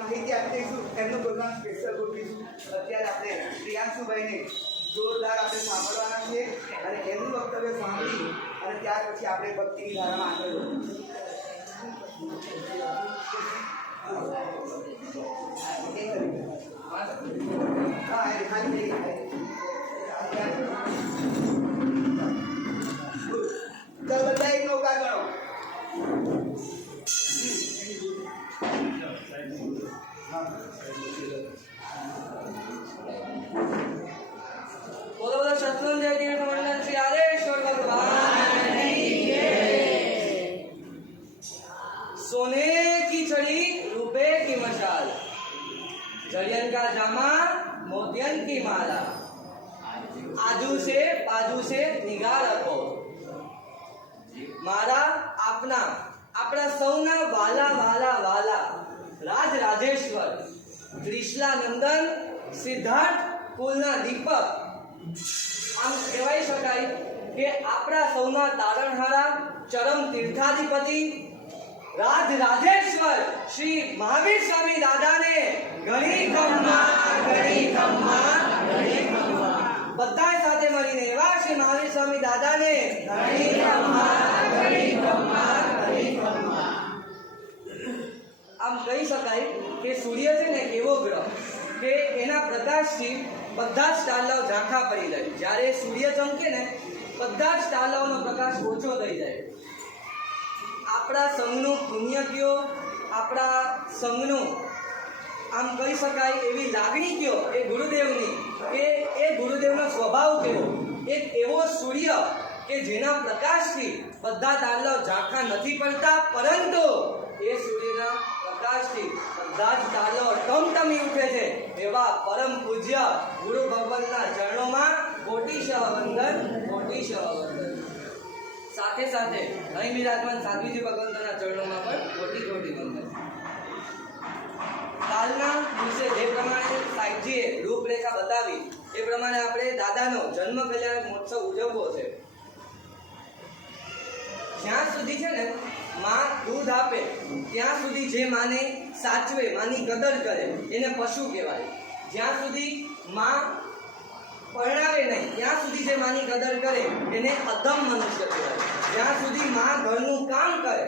માહિતી આપી દઈશું. એમનો પ્રોગ્રામ સ્પેશિયલ ગોઠવીશું. અત્યારે આપણે પ્રિયાંશુભાઈને જોરદાર આપણે સાંભળવાના છીએ અને એમનું વક્તવ્ય સાંભળી અને ત્યાર પછી આપણે ભક્તિની ધારામાં આગળ વધીશું. બધા એક નૌકા ગણો. बोलो बोलो शत्रुंजय तीर्थ मंडल श्री आदेश्वर भगवान की जय। सोने की छड़ी रुपए की मशाल, जड़ियन का जामा मोतियन की माला, आजू से बाजू से निगाह रखो। मारा अपना अपना सौना वाला वाला वाला राज राजेश्वर त्रिशला नंदन सिद्धार्थ कुलना दीपक આમ કહેવાય શકાય કે આપણા સૌના તારણહારા ચરમ તીર્થાધિપતિ રાજ રાજેશ્વર શ્રી મહાવીર સ્વામી દાદાને ઘણી ખમ્મા બધા સાથે મળીને એવા શ્રી મહાવીર સ્વામી દાદાને ઘણી ખમ્મા આમ કહી શકાય કે સૂર્ય છે ને એવો ગ્રહ કે એના પ્રકાશથી બધા જ તારાઓ ઝાંખા પડી જાય. જ્યારે સૂર્ય ચમકે ને બધા જ તારાઓનો પ્રકાશ ઓછો થઈ જાય. આપણા સંઘનું પુણ્ય કયો, આપણા સંઘનું આમ કહી શકાય એવી લાગણી કયો એ ગુરુદેવની, કે એ ગુરુદેવનો સ્વભાવ કેવો, એક એવો સૂર્ય કે જેના પ્રકાશથી બધા તારાઓ ઝાંખા નથી પડતા, પરંતુ એ સૂર્યના પ્રકાશથી બધા જ તારાઓ ટમટમી ઉઠે છે. એવા પરમ પૂજ્ય ગુરુ ભગવાનના ચરણોમાં કોટીશ વંદન. સાથે સાથે અહીં બિરાજમાન સાધ્વીજી ભગવંતોના ચરણોમાં પણ કોટી વંદન. કાલના દિવસે જે પ્રમાણે સાહેબજીએ રૂપરેખા બતાવી એ પ્રમાણે આપણે દાદાનો જન્મ કલ્યાણ મહોત્સવ ઉજવવો છે. જ્યાં સુધી છે ને માં દૂધ આપે ત્યાં સુધી જે માને સાચવે, માની કદર કરે એને પશુ કહેવાય. જ્યાં સુધી માં પરણાવે નહીં ત્યાં સુધી જે માની કદર કરે એને અધમ મનુષ્ય કહેવાય. જ્યાં સુધી માં ઘરનું કામ કરે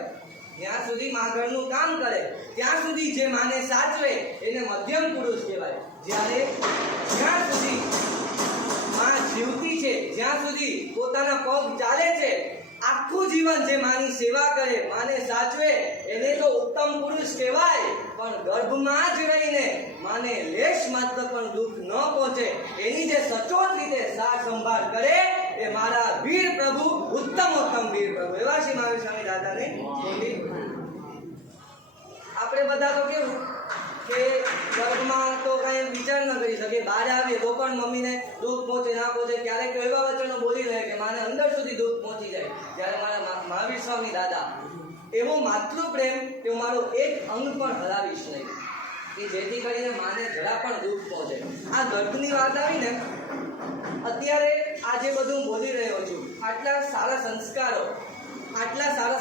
ત્યાં સુધી જે માને સાચવે એને મધ્યમ પુરુષ કહેવાય. જ્યાં સુધી માં જીવતી છે, જ્યાં સુધી પોતાના પગ ચાલે છે, આખું જીવન જે માની સેવા કરે, માને સાચવે એને તો ઉત્તમ પુરુષ કહેવાય. પણ ગર્ભમાં જ રહીને માને લેશ માત્ર પણ દુઃખ ન પહોંચે એની જે સચોટ રીતે સાર સંભાળ કરે એ મારા વીર પ્રભુ, ઉત્તમ વીર પ્રભુ એવા શ્રી મહાવીર સ્વામી દાદાને આપણે બધા તો કેવું કે ગર્ભમાં તો કઈ વિચાર ન કરી શકે, બહાર આવીએ તો પણ મમ્મીને દુઃખ પહોંચે ના પહોંચે, ક્યારેક એવા વચનો બોલી રહે કે માને અંદર સુધી દુઃખ પહોંચી જાય. જ્યારે મારા મહાવીર સ્વામી દાદા એવો માતૃ પ્રેમ કે હું મારો એક અંગ પણ હલાવીશ નહીં, કે જેથી કરીને માને જરા પણ દુઃખ પહોંચે. આ ગર્ભની વાત આવીને અત્યારે આજે બધું બોલી રહ્યો છું, આટલા સારા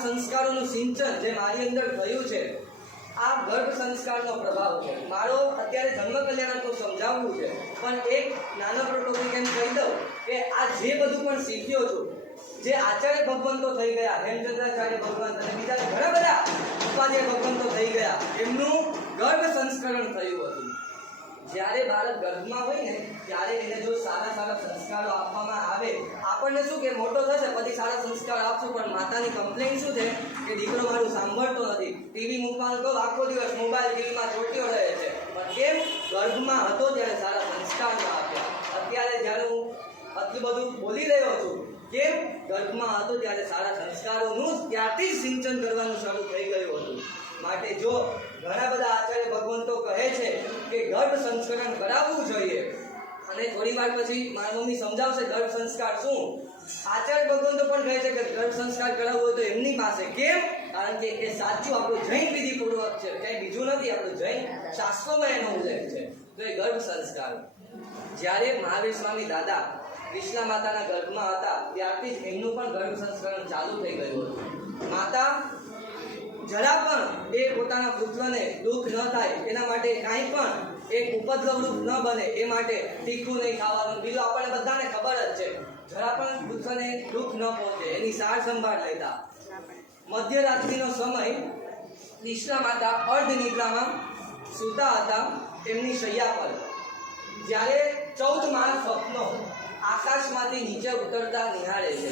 સંસ્કારોનું સિંચન જે મારી અંદર થયું છે, આ ગર્ભ સંસ્કારનો પ્રભાવ છે. મારો અત્યારે જન્મ કલ્યાણ તો સમજાવવું છે, પણ એક નાનકડો ટોપિક એમ કહી દઉં કે આ જે બધું પણ શીખ્યો છું, જે આચાર્ય ભગવંતો થઈ ગયા, હેમચંદ્રાચાર્ય ભગવંત અને બીજા ઘણા બધા ઉપાધ્યાય ભગવંતો થઈ ગયા, એમનું ગર્ભ સંસ્કરણ થયું હતું. જ્યારે બાળક ગર્ભમાં હોય ને ત્યારે એને જો સારા સંસ્કારો આપવામાં આવે, આપણને શું કે મોટો થશે પછી સારા સંસ્કાર આપશું, પણ માતાની કમ્પ્લેન શું છે કે દીકરો મારું સાંભળતો નથી, ટીવી મૂકવાનું કહું આખો દિવસ મોબાઈલ ટીવીમાં ચોટ્યો રહે છે. પણ કેમ? ગર્ભમાં હતો ત્યારે સારા સંસ્કારો આપ્યા. અત્યારે જ્યારે હું આટલું બધું બોલી રહ્યો છું, કેમ? ગર્ભમાં હતો ત્યારે સારા સંસ્કારોનું ત્યારથી જ સિંચન કરવાનું શરૂ થઈ ગયું હતું. માટે જો ઘણા બધા આચાર્ય ભગવંતો કહે છે કે ગર્ભ સંસ્કરણ કરાવવું જોઈએ, અને થોડી વાર પછી મારી મમ્મી સમજાવશે ગર્ભ સંસ્કાર શું. આચાર્ય ભગવંતો પણ કહે છે કે ગર્ભ સંસ્કાર કરાવવો હોય તો એમની પાસે. કેમ? કારણ કે એ સાચું આપણું જૈન વિધિપૂર્વક છે, કંઈ બીજું નથી. આપણું જૈન શાસ્ત્રોમાં એનો ઉલ્લેખ છે. તો એ ગર્ભ સંસ્કાર જ્યારે મહાવીર સ્વામી દાદા કૃષ્ણા માતાના ગર્ભમાં હતા ત્યારથી જ એમનું પણ ગર્ભ સંસ્કરણ ચાલુ થઈ ગયું હતું. માતા જરા પણ એ પોતાના પુત્રને દુઃખ ન થાય એના માટે કાંઈ પણ એક ઉપદ્રવરૂપ ન બને એ માટે તીખું નહીં ખાવાનું. બીજું આપણને બધાને ખબર જ છે, જરા પણ પુત્રને દુઃખ ન પહોંચે એની સાર સંભાળ લેતા. મધ્યરાત્રિનો સમય કૃષ્ણ માતા અર્ધ નિદ્રામાં સૂતા હતા એમની શૈયા પર. જ્યારે 14 માળ સ્વપ્નો આકાશમાંથી નીચે ઉતરતા નિહાળે છે.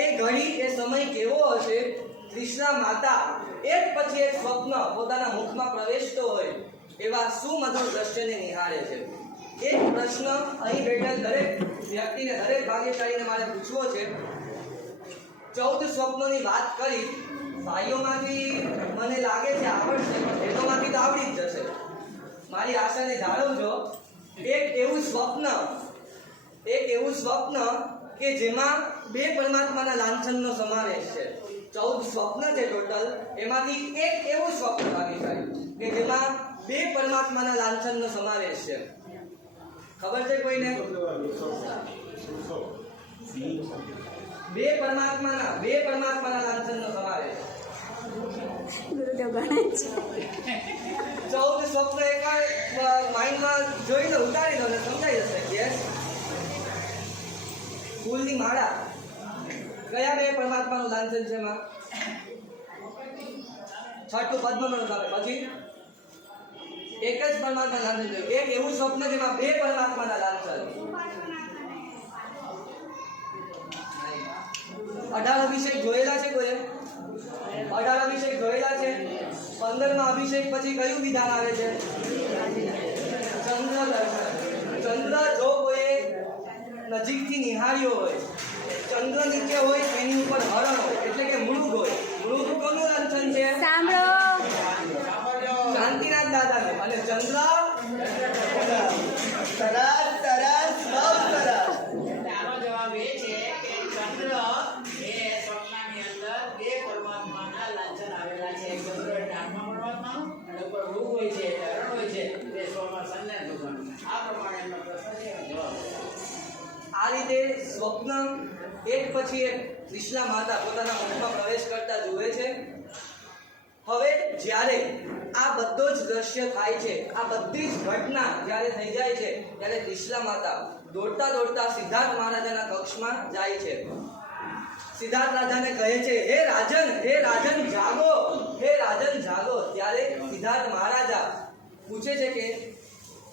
એ ઘડી એ સમય કેવો હશે? કૃષ્ણ માતા એક પછી એક સ્વપ્ન પોતાના મુખમાં પ્રવેશતો હોય એવા સુમધુર દ્રશ્યને નિહાળે છે. એક પ્રશ્ન અહીં બેઠેલ દરેક વ્યક્તિને, દરેક ભાગ્યશાળીને મારે પૂછવો છે. 14 સ્વપ્નોની વાત કરી, ભાઈઓમાંથી મને લાગે છે આવડશે, પણ બહેનોમાંથી તો આવડી જ જશે. મારી આશાને જાળવજો. એક એવું સ્વપ્ન કે જેમાં 2 પરમાત્માના લાંછનનો સમાવેશ છે. 14 સ્વપ્ન છે ટોટલ, એમાંથી એક એવું સ્વપ્ન ભાગ્યશાળી કે જેમાં 2 પરમાત્માના લાંછનનો સમાવેશ છે. ખબર છે કોઈને? 2 પરમાત્માના લાંછનનો સમાવેશ. 14 સ્વપ્ન એકવાર માઇન્ડમાં જોઈને ઉતારી લો ને સમજાઈ જશે. યસ, ફૂલની માળા કયા 2 પરમાત્માનું લાંછન છે? એમાં છઠ્ઠું પદ્મનું આવે, પછી એક જ પરમાત્મા લાંછન છે. એક એવું સ્વપ્ન જેમાં 2 પરમાત્માના લાંછન. 18 અભિષેક જોયેલા છે કોઈએ? 18 અભિષેક જોયેલા છે. 15મા અભિષેક પછી કયું વિધાન આવે છે? ચંદ્ર દર્શન. ચંદ્ર જો કોઈ નજીકથી નિહાળ્યો હોય, ચંદ્ર નીચે હોય એની ઉપર હરણ હોય એટલે કે મૃગ હોય. મૃગ કોનું લાંછન છે? શાંતિનાથ દાદાને. અને ચંદ્ર સરસ સરસ બહુ સરસ. આનો જવાબ એ છે કે ચંદ્ર એ સ્વપ્નની અંદર 2 પરમાત્માના લાંછન આવેલા છે. એક ચંદ્ર એટલે આત્મા પરમાત્માનું, અને ઉપર મૃગ હોય છે, હરણ હોય છે, તે સ્વમાં સંન્યાસ ભગવાન. આ પ્રમાણે એમનો પ્રશ્ન છે, જવાબ. આ રીતે સ્વપ્ન એક પછી એક કૃષ્ણ માતા પોતાના મુખમાં પ્રવેશ કરતા જુએ છે. હવે જ્યારે આ બધો જ દ્રશ્ય થાય છે, આ બધી જ ઘટના જ્યારે થઈ જાય છે, ત્યારે કૃષ્ણ માતા દોડતા દોડતા સિદ્ધાર્થ મહારાજાના કક્ષમાં જાય છે. સિદ્ધાર્થ રાજાને કહે છે, હે રાજન જાગો, હે રાજન જાગો. ત્યારે સિદ્ધાર્થ મહારાજા પૂછે છે કે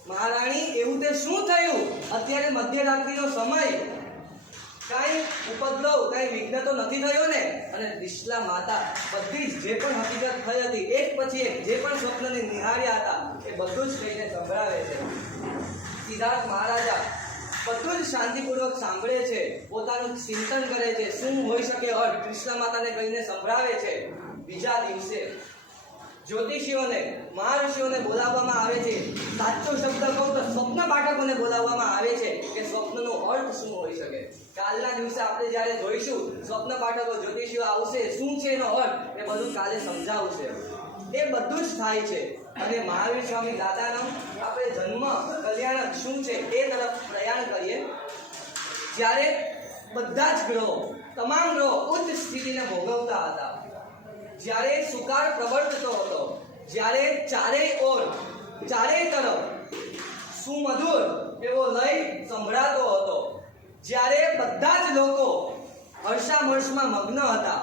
મહારાણી, એવું તે શું થયું? અત્યારે મધ્યરાત્રિનો સમય, કાંઈ ઉપદ્રવ, કાંઈ વિઘ્ન તો નથી થયો ને? અને કૃષ્ણ માતા બધી જ જે પણ હકીકત થઈ હતી, એક પછી એક જે પણ સ્વપ્નને નિહાળ્યા હતા એ બધું જ કહીને સંભળાવે છે. સિદ્ધાર્થ મહારાજા બધું જ શાંતિપૂર્વક સાંભળે છે, પોતાનું ચિંતન કરે છે, શું હોઈ શકે અર્થ કૃષ્ણ માતાને કહીને સંભળાવે છે. બીજા દિવસે જ્યોતિષીઓને, મહાઋષિઓને બોલાવવામાં આવે છે. સાચો શબ્દ કહું તો સ્વપ્ન પાઠકોને બોલાવવામાં આવે છે કે સ્વપ્નનો અર્થ શું હોઈ શકે. કાલના દિવસે આપણે જ્યારે જોઈશું, સ્વપ્ન પાઠકો, જ્યોતિષીઓ આવશે, શું છે એનો અર્થ, એ બધું કાલે સમજાવશે. એ બધું જ થાય છે. અને મહાવીર સ્વામી દાદાનો આપણે જન્મ કલ્યાણક શું છે એ તરફ પ્રયાણ કરીએ. જ્યારે બધા જ ગ્રહો, તમામ ગ્રહો ઉચ્ચ સ્થિતિને ભોગવતા હતા, જ્યારે સુકાર પ્રવર્તતો હતો, જ્યારે ચારેય તરફ સુમધુર એવો લય સંભળાતો હતો, જ્યારે બધા જ લોકો હર્ષામર્ષમાં મગ્ન હતા,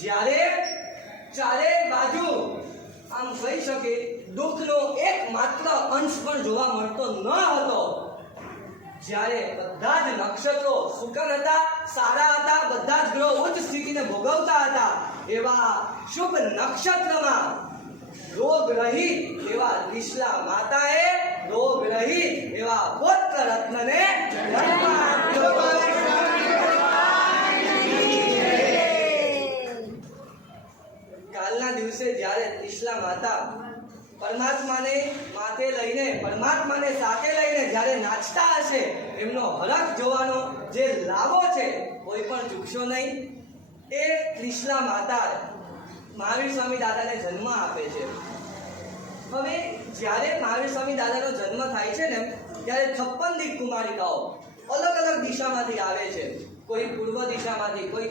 જ્યારે ચારેય બાજુ આમ કહી શકે દુઃખનો એક માત્ર અંશ પણ જોવા મળતો ન હતો, જ્યારે બધા જ નક્ષત્રો સુકર હતા, સારા હતા, બધા જ ગ્રહો ઉચ્ચ સ્થિતિને ભોગવતા હતા, એવા શુભ નક્ષત્રમાં રોગ રહિત એવા ત્રિશલા માતાએ રોગ રહિત એવા પુત્ર રત્નને જન્મ આપ્યો. કાલના દિવસે જ્યારે ત્રિશલા માતા પરમાત્માને સાથે લઈને જ્યારે નાચતા હશે, એમનો હરખ જોવાનો જે લાવો છે કોઈ પણ ચૂકશો નહીં. એ ત્રિશલા માતા મહાવીર સ્વામી દાદાને જન્મ આપે છે. હવે જ્યારે મહાવીર સ્વામી દાદાનો જન્મ થાય છે ને, ત્યારે 56 દિક કુમારિકાઓ અલગ અલગ દિશામાંથી આવે છે. કોઈ પૂર્વ દિશામાંથી, કોઈ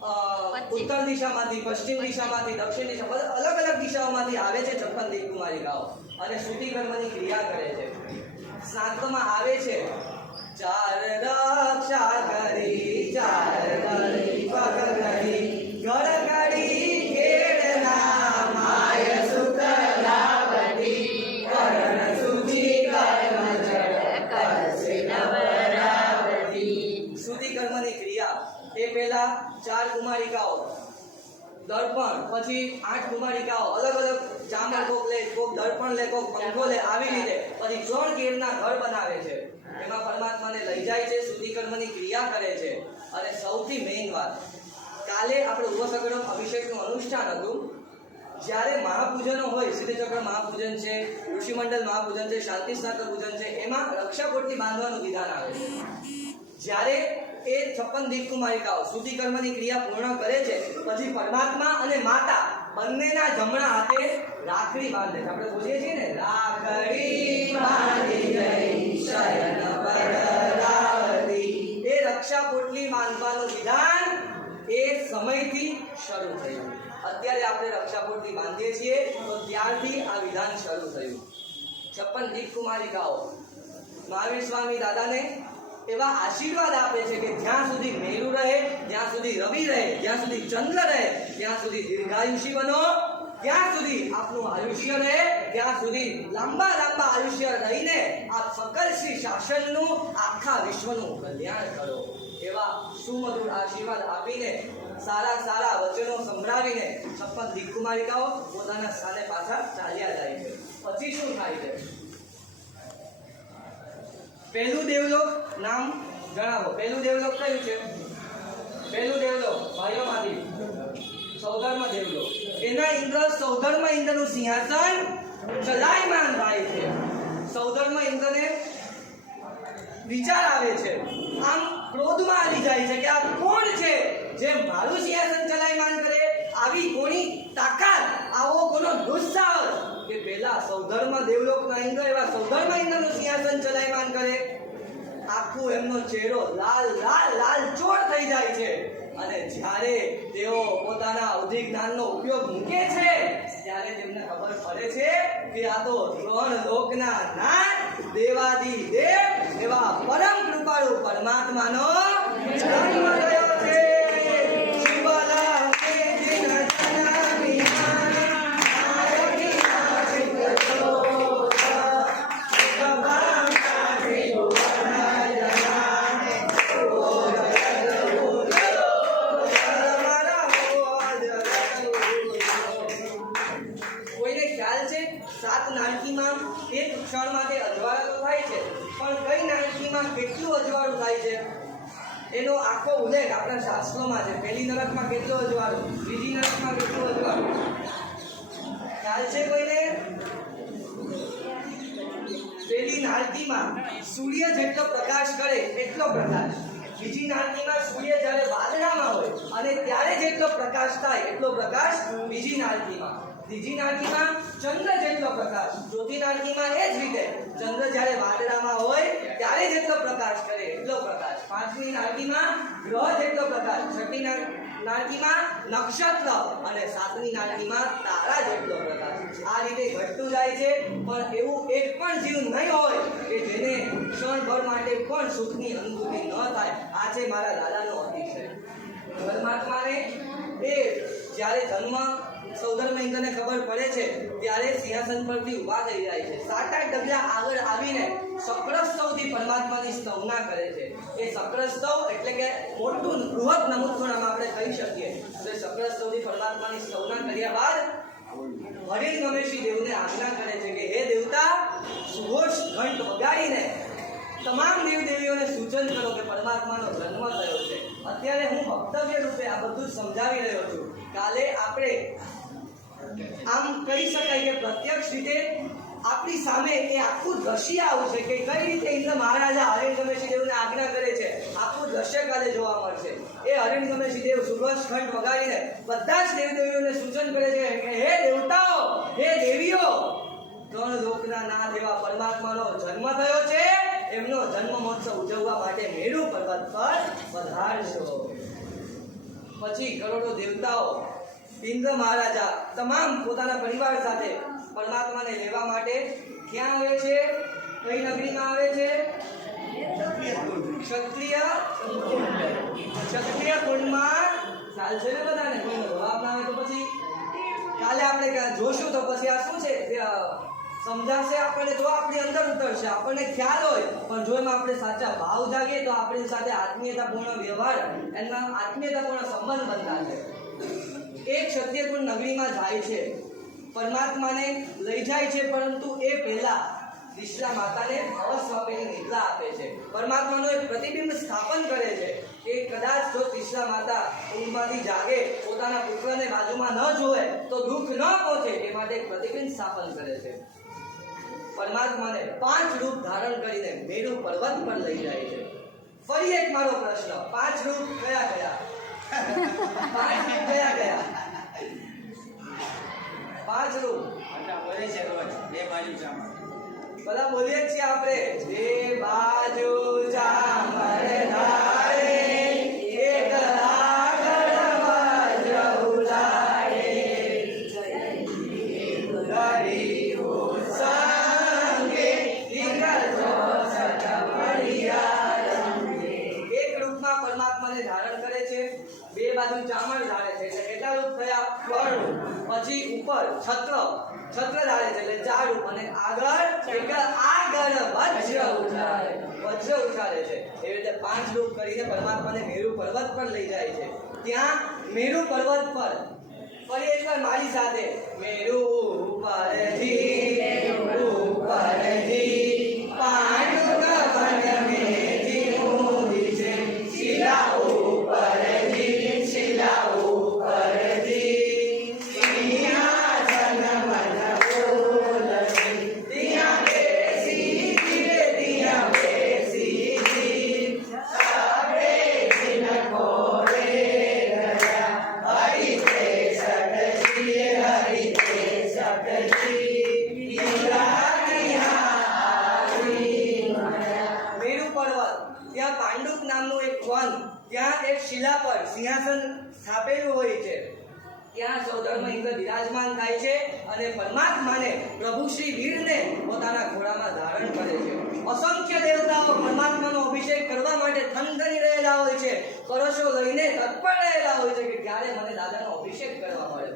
ઉત્તર દિશામાંથી, પશ્ચિમ દિશામાંથી, દક્ષિણ દિશા, બધા અલગ અલગ દિશાઓમાંથી આવે છે 56 દીપકુમારિકાઓ અને શ્રુતિ કર્મની ક્રિયા કરે છે. શાસ્ત્રમાં આવે છે ચાર રક્ષા કરી, ચાર દીપક કરી, ઘર કરી કેળના માય સુખ લાવતી, કરણ શુચિ કર્મ જળ કરશે નવરાવતી. શ્રુતિ કર્મની ક્રિયા એ પહેલા 4 કુમારિકાઓ, દર્પણ, પછી 8 કુમારિકાઓ અલગ અલગ ચામર, કોક લે, કોક દર્પણ લે, કોક પંખો લે, આવી રીતે પછી 3 કેળના ઘર બનાવે છે. એમાં પરમાત્માને લઈ જાય છે, શુદ્ધિ કર્મની ક્રિયા કરે છે. અને સૌથી મેઇન વાત, કાલે આપણે ઉભસકરમ અભિષેકનું અનુષ્ઠાન હતું. જ્યારે મહાપૂજનો હોય, સિદ્ધચક્ર મહાપૂજન છે, ઋષિમંડળ મહાપૂજન છે, શાંતિ સ્નાતક પૂજન છે, એમાં રક્ષાકોટની બાંધવાનું વિધાન આવે છે. જ્યારે એ 56 દીપકુમારિકાઓ શુદ્ધિ કર્મની ક્રિયા પૂર્ણ કરે છે, પછી પરમાત્મા અને માતા બંનેના જમણા હાથે રાખડી બાંધે છે. આપણે બોલીએ છીએ ને, રાખડી બાંધી ગઈ શરણ પરાવતી. એ રક્ષા પોટલી બાંધવાનું વિધાન એ સમયથી શરૂ થયું. અત્યારે આપણે રક્ષા પોટલી બાંધીએ છીએ તો ત્યારથી આ વિધાન શરૂ થયું. 56 દીપકુમારિકાઓ મહાવીર સ્વામી દાદાને એવા આશીર્વાદ આપે છે કે જ્યાં સુધી મેરુ રહે, જ્યાં સુધી રવિ રહે, જ્યાં સુધી ચંદ્ર રહે, ત્યાં સુધી દીર્ઘાયુષી બનો, ત્યાં સુધી આપનું આયુષ્ય રહે, ત્યાં સુધી લાંબા લાંબા આયુષ્ય રહીને આપ સકલ શ્રી શાસનનું, આખા વિશ્વનું કલ્યાણ કરો. એવા સુમધુર આશીર્વાદ આપીને, સારા સારા વચનો સંભળાવીને 56 દીપકુમારિકાઓ પોતાના સ્થાને પાછા ચાલ્યા જાય છે. પછી શું થાય છે? પહેલું દેવલોક નામ જણાવો. પહેલું દેવલોક કયું છે? પહેલું દેવલોક ભાઈઓમાંથી સૌધર્મ દેવલોક. એના ઇન્દ્ર સૌધર્મ ઇન્દ્રનું સિંહાસન ચલાયમાન થાય છે. સૌધર્મ ઇન્દ્રને વિચાર આવે છે, આમ ક્રોધમાં આવી જાય છે કે આ કોણ છે જે મારું સિંહાસન ચલાયમાન કરે? આવી કોની તાકાત, આવો કોનો દુસ્સાહસ કે પહેલા સૌધર્મ દેવલોકના ઇન્દ્ર એવા સૌધર્મ ઇન્દ્રનું સિંહાસન ચલાયમાન કરે. આખું એમનો ચહેરો લાલ લાલ લાલ ચોળ થઈ જાય છે. અને જ્યારે તેઓ પોતાના અવધિ જ્ઞાનનો ઉપયોગ મૂકે છે ત્યારે તેમને ખબર પડે છે કે આ તો 3 લોકના નાથ દેવાદી દેવ એવા પરમ કૃપાળુ પરમાત્માનો જન્મ થયો છે. શિવલા કે દિન જનમી એક ક્ષણ માટે અજવાળા તો થાય છે, પણ કઈ નાનકીમાં કેટલું અજવાળું થાય છે એનો આખો ઉલ્લેખ આપણા શાસ્ત્રોમાં છે. પહેલી નરકમાં કેટલું અજવાળું, બીજી નરકમાં કેટલું અજવાળું ખ્યાલ છે કોઈને? પહેલી નાળકીમાં સૂર્ય જેટલો પ્રકાશ કરે એટલો પ્રકાશ, બીજી નાળકીમાં સૂર્ય જ્યારે વાદળામાં હોય અને ત્યારે જેટલો પ્રકાશ થાય એટલો પ્રકાશ બીજી નાળકીમાં, ત્રીજી નાળકીમાં ચંદ્ર જેટલો પ્રકાશ, ચોથી નાળકીમાં એ જ રીતે ચંદ્ર જ્યારે વાદળામાં હોય ત્યારે જેટલો પ્રકાશ કરે એટલો પ્રકાશ, પાંચમી નાળકીમાં ગ્રહ જેટલો પ્રકાશ, છઠ્ઠી નાળકીમાં નક્ષત્ર અને સાતમી નાળકીમાં તારા જેટલો પ્રકાશ. આ રીતે ઘટતું જાય છે. પણ એવું એક પણ જીવ નહીં હોય કે જેને ક્ષણભર માટે પણ સુખની અનુભૂતિ ન થાય. આ છે મારા દાદાનો અતિશય. પરમાત્માને એ જ્યારે જન્મ સૌધર્મ ઇન્દ્રને ખબર પડે છે ત્યારે સિંહાસન પરથી ઊભા થઈ જાય છે. 7-8 ડગલા આગળ આવીને સક્રસ્તવથી પરમાત્માની સ્તવના કરે છે. એ સક્રસ્તવ એટલે કે મોટું બૃહદ નમૂદગુણામાં આપણે કહી શકીએ. તો સક્રસ્તવથી પરમાત્માની સ્તવના કર્યા બાદ હરિણ ગમેશી દેવને આજ્ઞા કરે છે કે હે દેવતા, સુઘોષ ઘંટ વગાડીને તમામ દેવદેવીઓને સૂચન કરો કે પરમાત્માનો જન્મ થયો છે. અત્યારે હું વક્તવ્ય રૂપે આ બધું જ સમજાવી રહ્યો છું. કાલે આપણે આમ કહી શકાય કે પ્રત્યક્ષ રીતે આપણી સામે એ આખું દ્રશ્ય આવશે કે કઈ રીતે ઇન્દ્ર મહારાજા હરિણ ગમેશી દેવને આજ્ઞા કરે છે. આખું દ્રશ્ય કાલે જોવા મળશે. એ હરિણ ગમેશી દેવ સુઘોષ ઘંટ વગાડીને બધા જ દેવદેવીઓને સૂચન કરે છે કે હે દેવતાઓ, હે દેવીઓ, 3 લોકના નાથ એવા પરમાત્માનો જન્મ થયો છે. એમનો જન્મ મહોત્સવ ઉજવવા માટે મેરુ પર્વત પર પધારશો. પછી કરોડો દેવતાઓ, ઇન્દ્ર મહારાજા તમામ પોતાના પરિવાર સાથે પરમાત્માને લેવા માટે ક્યાં આવે છે? કઈ નગરીમાં આવે છે? ક્ષત્રિય કુંડમાં. ચાલશે ને બધાને? કોઈનો જવાબ ના આવે તો પછી કાલે આપણે જોશું તો પછી આ શું છે સમજાશે આપણને, તો આપણી અંદર ઉતરશે, આપણને ખ્યાલ હોય. પણ જો એમાં આપણે સાચા ભાવ જાગીએ તો આપણી સાથે આત્મીયતાપૂર્ણ વ્યવહાર, એના આત્મીયતાપૂર્ણ સંબંધ બનતા છે. એ ક્ષત્રિયકુંડ નગરીમાં જાય છે, પરમાત્માને લઈ જાય છે, પરંતુ એ પહેલા ત્રિશલા માતાને અવશ્ય આપેલી નિદ્રા આપે છે. પરમાત્માનું એક પ્રતિબિંબ સ્થાપન કરે છે કે કદાચ જો ત્રિશલા માતા ઊંઘમાંથી જાગે, પોતાના પુત્રને બાજુમાં ન જોવે તો દુઃખ ન પહોંચે, એ માટે એક પ્રતિબિંબ સ્થાપન કરે છે. પરમાત્માને 5 રૂપ ધારણ કરીને મેરુ પર્વત પર લઈ જાય છે. ફરી એક મારો પ્રશ્ન, 5 રૂપ કયા કયા? 5 રૂપ કયા કયા? 5 રૂપ બોલે છે રોજ બે બાજુ ચામર. બધા બોલીએ છીએ આપણે, બે બાજુ ચામર ધારે, એક આગળ વજ્ર ઉલાળે, ગરીબો સંગે દીકર ચોસઠ વળિયા રંગે. એક રૂપમાં પરમાત્માને ધારણ કરે છે, બે બાજુ ચામર ધારે છે, એટલે કેટલા રૂપ થયા? 4 રૂપ. પછી ઉપર છત્ર ધારે છે એટલે 4 રૂપ, અને આગળ વજ્ર ઉછાળે છે. એવી રીતે 5 રૂપ કરીને પરમાત્માને મેરુ પર્વત પર લઈ જાય છે. ત્યાં મેરુ પર્વત પર ફરી એકવાર મારી સાથે, મેરુ ઉપરથી પાંડુક વન મેથી મોદી છે, શિલા ઉપરથી શિલા પર સિંહાસન સ્થાપેલું હોય છે. ત્યાં સૌધર્મ ઇન્દ્ર બિરાજમાન થાય છે અને પરમાત્માને પ્રભુ શ્રી વીરને પોતાના ઘોડામાં ધારણ કરે છે. અસંખ્ય દેવતાઓ પરમાત્માનો અભિષેક કરવા માટે થનથની રહેલા હોય છે, કળશો લઈને તત્પર રહેલા હોય છે કે ક્યારે મને દાદાનો અભિષેક કરવા મળે.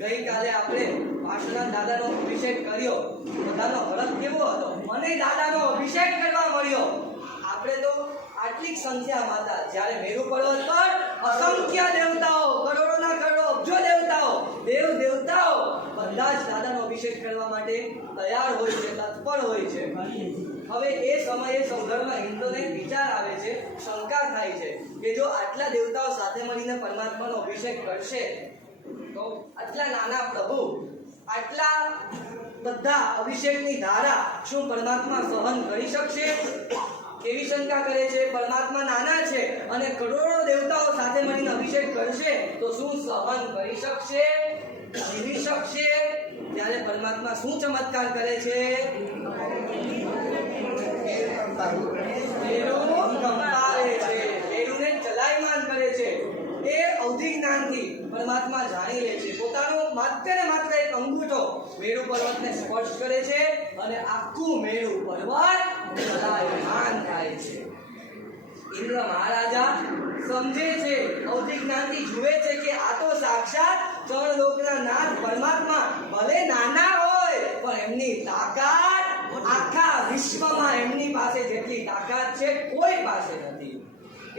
ગઈકાલે આપણે પાર્શ્વનાથ દાદાનો અભિષેક કર્યો, બધાનો હરખ કેવો હતો, મને દાદાનો અભિષેક કરવા મળ્યો. આપણે તો આટલી સંખ્યામાં હતા, જ્યારે મેરુ પર્વત પર અસંખ્ય દેવતાઓ, કરોડોના કરોડો અબજો દેવતાઓ, દેવતાઓ બધા જ દાદાનો અભિષેક કરવા માટે તૈયાર હોય છે, તત્પર હોય છે. હવે એ સમયે સૌધર્મ ઇન્દ્રને વિચાર આવે છે, શંકા થાય છે કે જો આટલા દેવતાઓ સાથે મળીને પરમાત્માનો અભિષેક કરશે તો આટલા નાના પ્રભુ, આટલા બધા અભિષેકની ધારા શું પરમાત્મા સહન કરી શકશે? કેવી શંકા કરે છે? પરમાત્મા નાના છે અને કરોડો દેવતાઓ સાથે મળીને અભિષેક કરશે તો શું સહન કરી શકશે? જીવી શકશે? ત્યારે પરમાત્મા શું ચમત્કાર કરે છે? મેરુ કંપાવે છે, મેરુને ચલાયમાન કરે છે. એ અવધિ જ્ઞાનથી પરમાત્મા જાણી લે છે. પોતાનો માત્ર ને માત્ર એક અંગૂઠો મેરુ પર્વતને સ્પર્શ કરે છે અને આખું મેરુ પર્વત ચલાયમાન થાય છે. ઇન્દ્ર મહારાજા સમજે છે, અવધિ જ્ઞાનથી જુએ છે કે આ તો સાક્ષાત ત્રણ લોકના નાથ પરમાત્મા ભલે નાના હોય પણ એમની તાકાત આખા વિશ્વમાં એમની પાસે જેટલી તાકાત છે કોઈ પાસે નથી.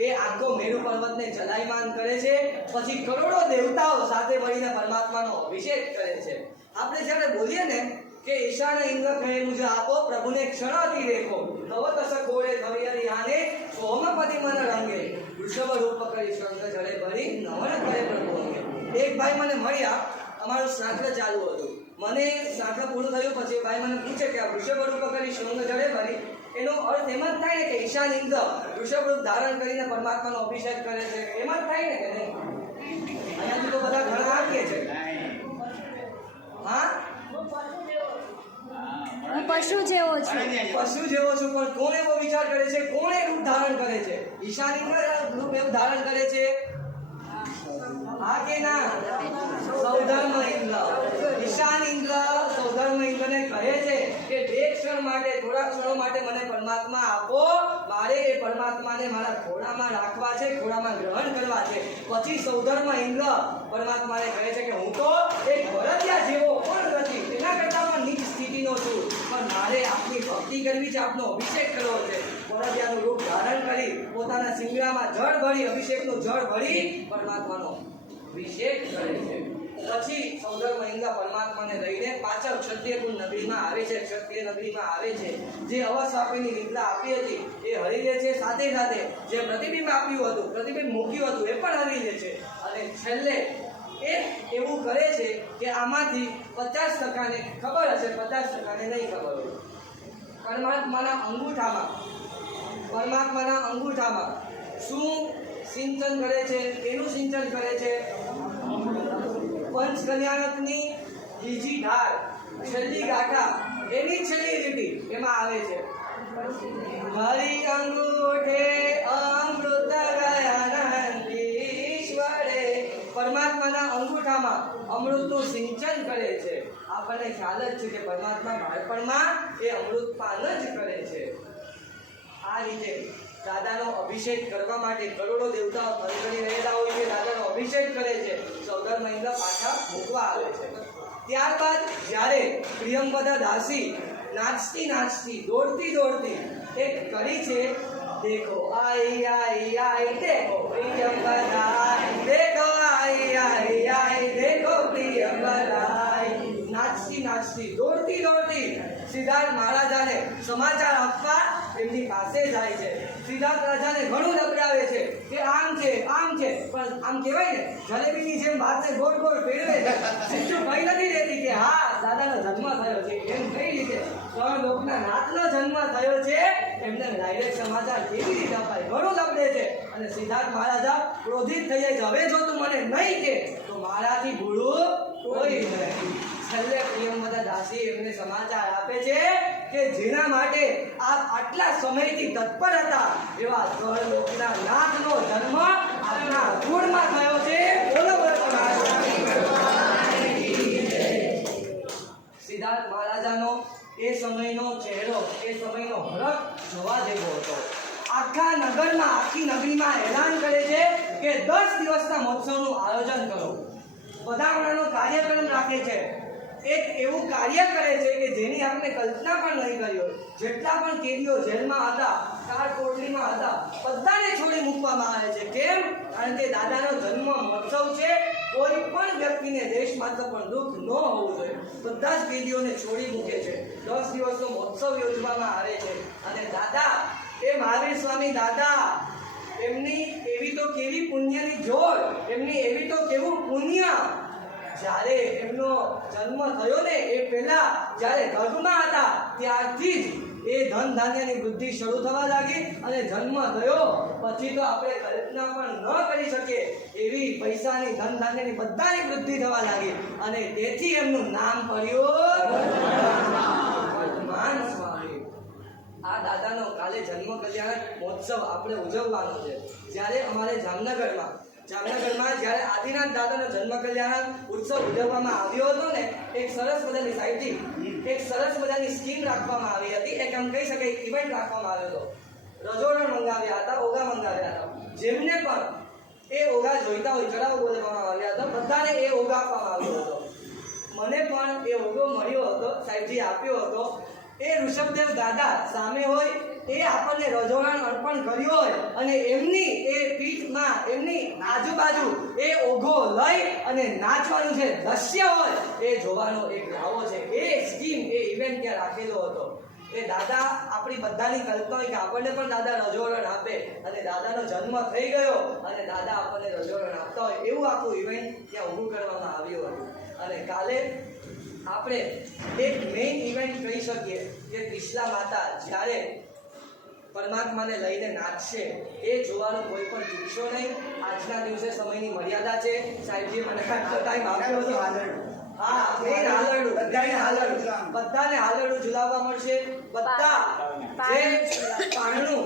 એ આખો મેરુ પર્વતને ચલાયમાન કરે છે. પછી કરોડો દેવતાઓ સાથે મળીને પરમાત્માનો અભિષેક કરે છે. આપણે જ્યારે બોલીએ ને કે ઈશાન ઇન્દ્ર કહે મુજે આપો પ્રભુને ક્ષણાથી દેખો તવ તસ કોળે ધવિયરી આને સોમપતિ મન રંગે વૃષભ રૂપ કરી શંખ જળે ભરી નવન કરે પ્રભુ અંગે. એક ભાઈ મને મળ્યા, અમારું શાસ્ત્ર ચાલુ હતું. મને શાસ્ત્ર પૂરું થયું પછી ભાઈ મને પૂછે કે આ વૃષભ રૂપ કરી શંખ જળે ભરી, એનો અર્થ એમ જ થાય ને કે ઈશાન ઇન્દ્ર વૃષભ રૂપ ધારણ કરીને પરમાત્માનો અભિષેક કરે છે, એમ જ થાય ને કે નહીં? અહીંયાથી તો બધા ઘણા આપીએ છે. હા, હું પશુ જેવો છું. પશુ જેવો છું, પણ કોણ એવો વિચાર કરે છે? કોણ એ રૂપ ધારણ કરે છે? ઈશાન ઇન્દ્ર રૂપ એવું ધારણ કરે છે. હા કે ના? સૌધર્મ ઇન્દ્ર, ઈશાન ઇન્દ્ર સૌધર્મ ઇન્દ્રને કહે છે કે બે ક્ષણ માટે, થોડા ક્ષણો માટે મને પરમાત્મા આપો, મારે એ પરમાત્માને મારા ખોળામાં રાખવા છે, ખોળામાં ગ્રહણ કરવા છે. પછી સૌધર્મ ઇન્દ્ર પરમાત્માને કહે છે કે હું તો એક ભરતિયા જેવો પણ નથી, તેના કરતાં પણ નીચ સ્થિતિનો છું, પણ મારે આપની ભક્તિ કરવી છે, આપનો અભિષેક કરવો છે. ભરતિયાનું રૂપ ધારણ કરી પોતાના શિંગડામાં જળ ભરી, અભિષેકનું જળ ભરી પરમાત્માનો અભિષેક કરે છે. પછી સૌધર્મ ઇન્દ્ર પરમાત્માને લઈને પાછળ ક્ષત્રિયકુળ નગરીમાં આવે છે. ક્ષત્રિય નગરીમાં આવે છે. જે અવસ્થાપીની નિદ્રા આપી હતી એ હરી લે છે, સાથે સાથે જે પ્રતિબિંબ આપ્યું હતું, પ્રતિબિંબ મૂક્યું હતું એ પણ હરી લે છે. અને છેલ્લે એ એવું કરે છે કે આમાંથી 50% ને ખબર હશે, 50% ને નહીં ખબર હોય. પરમાત્માના અંગૂઠામાં શું સિંચન કરે છે? એનું સિંચન કરે છે પંચ કલ્યાણકની બીજી ધાર, છેલ્લી ગાથા, એની છેલ્લી લીટી એમાં આવે છે મારી અંગૂઠે અમૃત ગયાનંદીશ્વરે. પરમાત્માના અંગૂઠામાં અમૃતનું સિંચન કરે છે. આપણને ખ્યાલ જ છે કે પરમાત્મા બાળપણમાં એ અમૃતપાન જ કરે છે. આ રીતે દાદાનો અભિષેક કરવા માટે કરોડો દેવતાઓ ખરીદી રહેલા હોય છે, દાદાનો અભિષેક કરે છે. સૌધર્મ ઇન્દ્ર પાછા મૂકવા આવે છે. ત્યારબાદ જ્યારે પ્રિયંવદા દાસી નાચતી નાચતી, દોડતી દોડતી એક કરી છે, દેખો આઈ આઈ આઈ દેખો પ્રિયંવદા, દેખો આઈ આઈ આઈ દેખો પ્રિયંવદા. નાચતી નાચતી, દોડતી દોડતી સિદ્ધાર્થ મહારાજાને સમાચાર આપવા એમની પાસે જાય છે. સિદ્ધાર્થ રાજાને ઘણું લબડાવે છે કે આમ છે, પણ આમ કહેવાય ને જલેબીની જેમ વાતને ગોળ ગોળ ફેરવે છે. શિષ્યો કઈ નથી રહેતી કે હા દાદાનો જન્મ થયો છે, એમ કઈ રીતે ત્રણ લોકના નાથનો જન્મ થયો છે એમને ડાયરેક્ટ સમાચાર કેવી રીતે અપાય? ઘણું લબડે છે. અને સિદ્ધાર્થ મહારાજા ક્રોધિત થઈ જાય છે, હવે જો તું મને નહીં કે તો મારાથી ભૂલું કોઈ નહીં. છેલ્લે પ્રિયંવદા દાસી એમને સમાચાર આપે છે કે જેના માટે આપ આટલા સમયથી તત્પર હતા એવા ત્રણ લોકના નાથનો જન્મ આપના કુળમાં થયો છે. બોલો બોલો. સિદ્ધાર્થ મહારાજાનો એ સમયનો ચહેરો, એ સમયનો હરખ જોવા જેવો હતો. આખા નગરમાં, આખી નગરીમાં એલાન કરે છે કે 10 દિવસના મહોત્સવનું આયોજન કરો. વધામણાનો કાર્યક્રમ રાખે છે. એક એવું કાર્ય કરે છે કે જેની આપણે કલ્પના પણ નહીં કરી હોય. જેટલા પણ કેદીઓ જેલમાં હતા, કાળકોટડીમાં હતા, બધાને છોડી મૂકવામાં આવે છે. કેમ? કારણ કે દાદાનો જન્મ મહોત્સવ છે. કોઈ પણ વ્યક્તિને દેશ માત્ર પણ દુઃખ ન હોવું જોઈએ. બધા જ કેદીઓને છોડી મૂકે છે. 10 દિવસનો મહોત્સવ યોજવામાં આવે છે. અને દાદા, એ મહાવીર સ્વામી દાદા, એમની એવી તો કેવી પુણ્યની જોડ, એમની એવી તો કેવું પુણ્ય. જ્યારે એમનો જન્મ થયો ને એ પહેલા જ્યારે ગર્ભમાં હતા ત્યારથી જ એ ધન ધાન્યની વૃદ્ધિ શરૂ થવા લાગી. અને જન્મ થયો પછી તો આપણે કલ્પના પણ ન કરી શકીએ એવી પૈસાની, ધન ધાન્યની બધાની વૃદ્ધિ થવા લાગી. અને તેથી એમનું નામ પડ્યું વર્ધમાન સ્વામી. આ દાદાનો કાલે જન્મ કલ્યાણ મહોત્સવ આપણે ઉજવવાનો છે. જ્યારે અમારે જામનગરમાં જ્યારે આદિનાથ દાદાનો જન્મ કલ્યાણ ઉત્સવ ઉજવવામાં આવ્યો હતો ને, એક સરસ મજાની સાઈડથી એક સરસ મજાની સ્કીમ રાખવામાં આવી હતી. એક આમ કહી શકાય ઇવેન્ટ રાખવામાં આવ્યો હતો. રજોરણ મંગાવ્યા હતા, ઓગા મંગાવ્યા હતા. જેમને પણ એ ઓગા જોઈતા હોય, ચડાવો બોલવામાં આવ્યા હતા, બધાને એ ઓગા આપવામાં આવ્યો હતો. મને પણ એ ઓગો મળ્યો હતો, સાહેબજી આપ્યો હતો. એ ઋષભદેવ દાદા સામે હોય, એ આપણને રજોરણ અર્પણ કર્યો હોય અને એમની એ પીઠમાં, એમની આજુબાજુ એ ઓઘો લઈ અને નાચવાનું જે દ્રશ્ય હોય એ જોવાનો એક લાવો છે. એ સ્કીમ, એ ઇવેન્ટ ત્યાં રાખેલો હતો. એ દાદા આપણી બધાની કલ્પના હોય કે આપણને પણ દાદા રજોરણ આપે, અને દાદાનો જન્મ થઈ ગયો અને દાદા આપણને રજોરણ આપતા હોય એવું આખું ઇવેન્ટ ત્યાં ઊભું કરવામાં આવ્યું હતું. અને કાલે આપણે એક મેઇન ઇવેન્ટ કહી શકીએ કે ત્રિશલા માતા જ્યારે પરમાત્માને લઈને નાચશે એ જોવાનું કોઈ પણ ચૂકશો નહીં. આજના દિવસે સમયની મર્યાદા છે. સાહેબજી મને આટલો ટાઈમ આપ્યો હતો. હા, મેઇન હાલરડું, બધાને હાલરડું ઝુલાવવા મળશે. બધા જે પારણું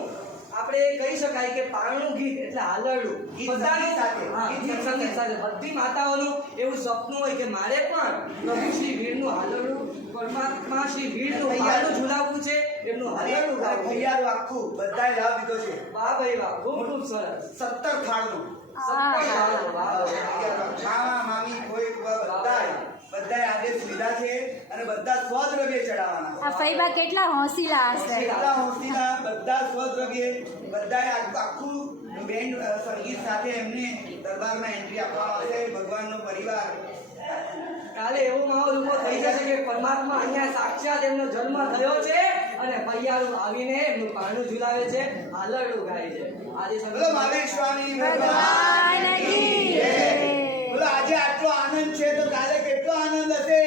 આપણે કહી શકાય કે પારણું ગીત એટલે હાલરડું ગીત બધાનું સંગીત સાથે. હા, ગીત સંગીત સાથે બધી માતાઓનું એવું સપનું હોય કે મારે પણ પ્રભુ શ્રી વીરનું હાલરડું, પરમાત્મા શ્રી વીરનું પારણું ઝુલાવવું છે, એમનું હાલરડું ગાવું છે. ભૈયારું આખું બધાએ લાભ લીધો છે વાહ ભાઈ વાહ, ખૂબ ખૂબ સરસ. 17 થાળનું સત્તર સાલો, વાહ ભાઈ. મામા મામી કોઈ બધાએ આદેશ લીધા છે અને બધા સ્વદ્રવ્ય ચડાવવાના આ ફૈબા કેટલા હોંશીલા હશે. એટલા હોંશીલા બધા સ્વદ્રવ્ય બધાએ આખું બેન્ડ સંગીત સાથે એમને દરબારમાં એન્ટ્રી આપવામાં આવશે. ભગવાનનો પરિવાર કાલે એવો માહોલ ઉભો થઈ જશે કે પરમાત્મા અહીંયા સાક્ષાત એમનો જન્મ થયો છે અને પૈયારું આવીને એમનું પારણું ઝુલાવે છે, હાલરડું ગાય છે. આજે બોલો મહાવીર સ્વામી ભગવાન કી જય. બોલો આજે આટલો આનંદ છે તો કાલે કેટલો આનંદ હશે.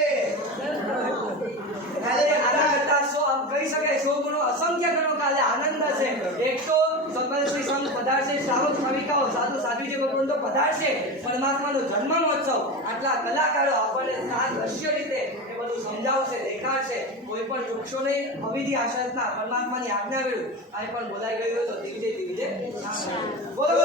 કાલે આના કરતા આમ કહી શકાય 100 ગણો, અસંખ્ય ગણો કાલે આનંદ હશે. એક તો સકલ શ્રી સંઘ પધારશે, શ્રાવક શ્રાવિકાઓ સાધુ સાધ્વી ભગવાન તો પધારશે, પરમાત્માનો જન્મ મહોત્સવ, આટલા કલાકારો આપણને સાત દ્રશ્ય રીતે એ બધું સમજાવશે, દેખાડશે. કોઈ પણ વૃક્ષોને અવિધિ આશ્રતના પરમાત્માની આજ્ઞા વેળું કાંઈ પણ બોલાઈ ગયું હોય તો દિવ્ય બોલો